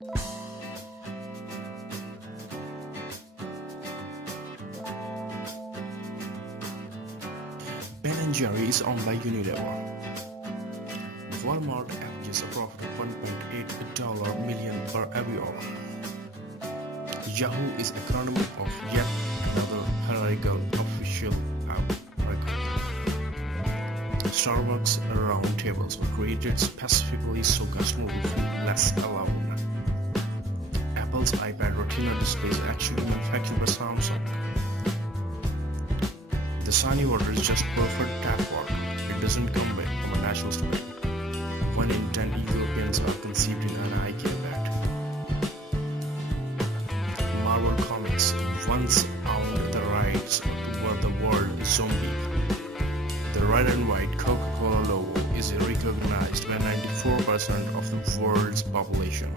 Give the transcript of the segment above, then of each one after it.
Ben & Jerry is owned by Unilever. Walmart averages a profit of $1.8 million per every hour. Yahoo is acronym of yet another hierarchical official record. Starbucks round tables were created specifically so customers will feel less alone. Apple's iPad Retina display is actually manufactured by Samsung. The sunny water is just perfect tap water. It doesn't come from a natural spring. 1 in 10 Europeans are conceived in an IKEA bed. Marvel Comics once owned the rights to the word zombie. The red and white Coca-Cola logo is recognized by 94% of the world's population.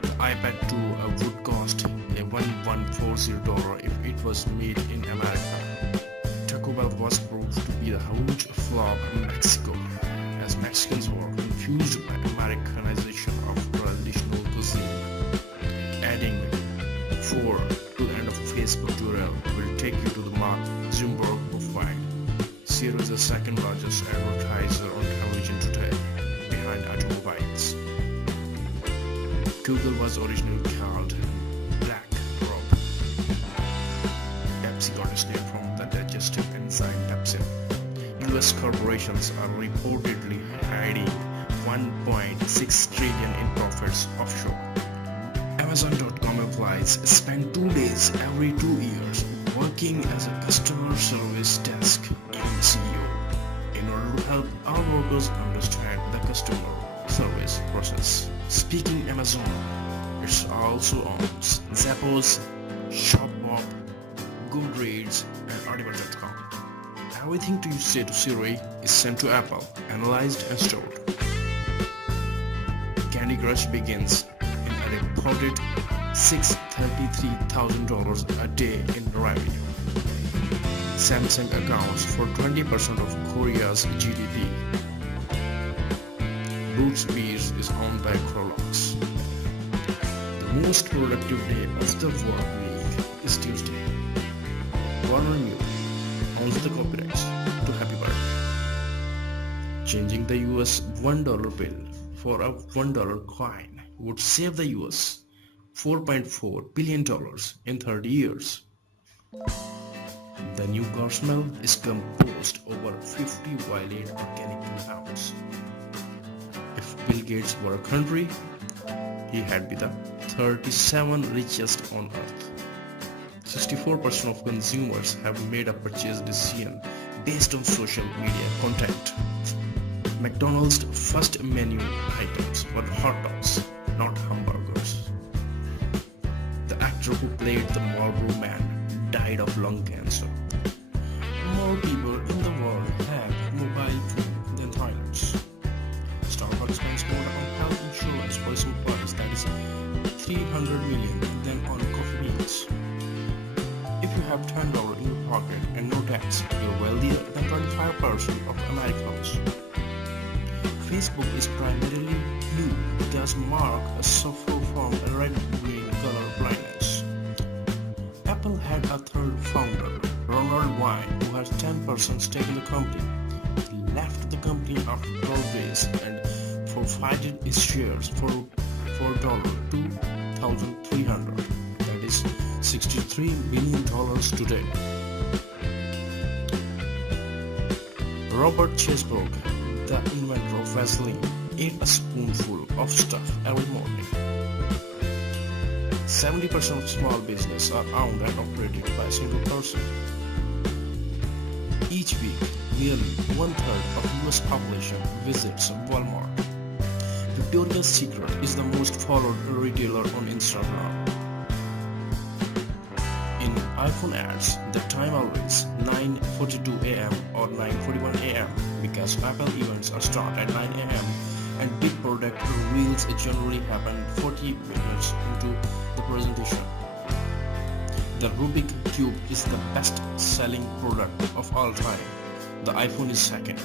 The iPad 2 would cost $1140 if it was made in America. Taco Bell was proved to be a huge flop in Mexico, as Mexicans were confused by Americanization of traditional cuisine. Adding 4 to the end of a Facebook tutorial will take you to the Mark Zuckerberg profile. Syed is the second largest advertiser on television today, behind automobiles. Google was originally called Black Rob. Pepsi got its name from the digestive enzyme pepsin. US corporations are reportedly hiding $1.6 trillion in profits offshore. Amazon.com employees spend 2 days every 2 years working as a customer service desk in CEO in order to help our workers understand the customer service process. Speaking Amazon, it also owns Zappos, Shopbop, Goodreads, and Audible.com. Everything you say to Siri is sent to Apple, analyzed and stored. Candy Crush begins in a reported $633,000 a day in revenue. Samsung accounts for 20% of Korea's GDP. Boots Beers is owned by Clorox. The most productive day of the work week is Tuesday. Warner Music owns the copyrights to Happy Birthday. Changing the US $1 bill for a $1 coin would save the US $4.4 billion in 30 years. The new car smell is composed over 50 violent organic compounds. If Bill Gates were a country, he had be the 37th richest on earth. 64% of consumers have made a purchase decision based on social media content. McDonald's first menu items were hot dogs, not hamburgers. The actor who played the Marlboro Man died of lung cancer. More people in the world have mobile phone than toilets. Starbucks spends more on health insurance for its employees, that is $300 million, than on coffee beans. If you have $10 in your pocket and no tax, you're wealthier than 25% of Americans. Facebook is primarily blue because Mark suffered from red-green color blindness. Apple had a third founder, Ronald Wine, who has 10% stake in the company. He left the company after 12 days and forfeited his shares for $2,300. That is $63 billion today. Robert Chesbrook, the inventor of Vaseline, ate a spoonful of stuff every morning. 70% of small businesses are owned and operated by a single person. Each week, nearly 1/3 of US population visits Walmart. Victoria's Secret is the most followed retailer on Instagram. In iPhone ads, the time always 9:42 a.m. or 9:41 a.m. because Apple events are start at 9 a.m. and big product reveals generally happen 40 minutes into the presentation. The Rubik Cube is the best-selling product of all time. The iPhone is second.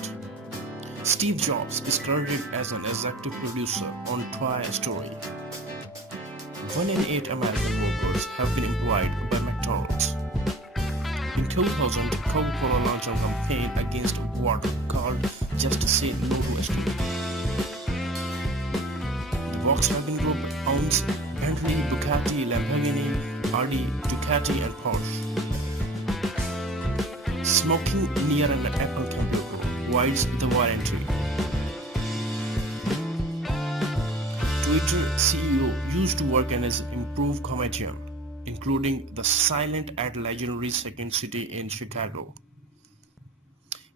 Steve Jobs is credited as an executive producer on Toy Story. 1 in 8 American workers have been employed by McDonald's. In 2000, Coca-Cola launched a campaign against water called Just Say No to STD. The Volkswagen Group owns Bentley, Bugatti, Lamborghini, Audi, Ducati and Porsche. Smoking near an Apple computer voids the warranty. Twitter CEO used to work as an improv comedian, including the silent at legendary Second City in Chicago.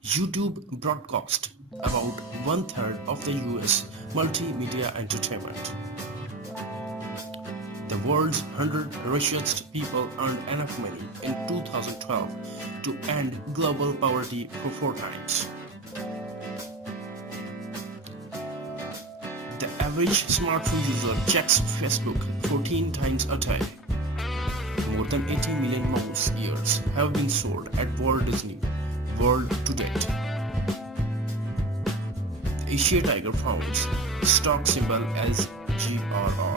YouTube broadcast about 1/3 of the US multimedia entertainment. The world's 100 richest people earned enough money in 2012 to end global poverty for 4 times. The average smartphone user checks Facebook 14 times a day. More than 80 million mouse ears have been sold at Walt Disney World to date. The Asia Tiger founds stock symbol as GRR.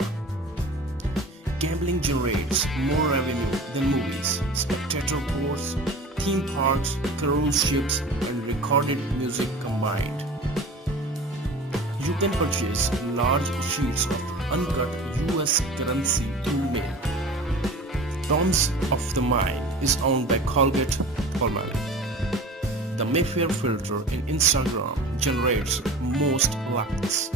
Gambling generates more revenue than movies, spectator courts, theme parks, cruise ships, and recorded music combined. You can purchase large sheets of uncut US currency through mail. Tons of the mine is owned by Colgate-Palmolive. The Mayfair filter in Instagram generates most likes.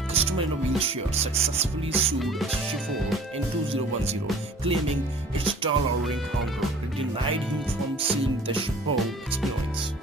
A customer in a wheelchair successfully sued Chauffeur in 2010, claiming its tall ordering counter denied him from seeing the show experience.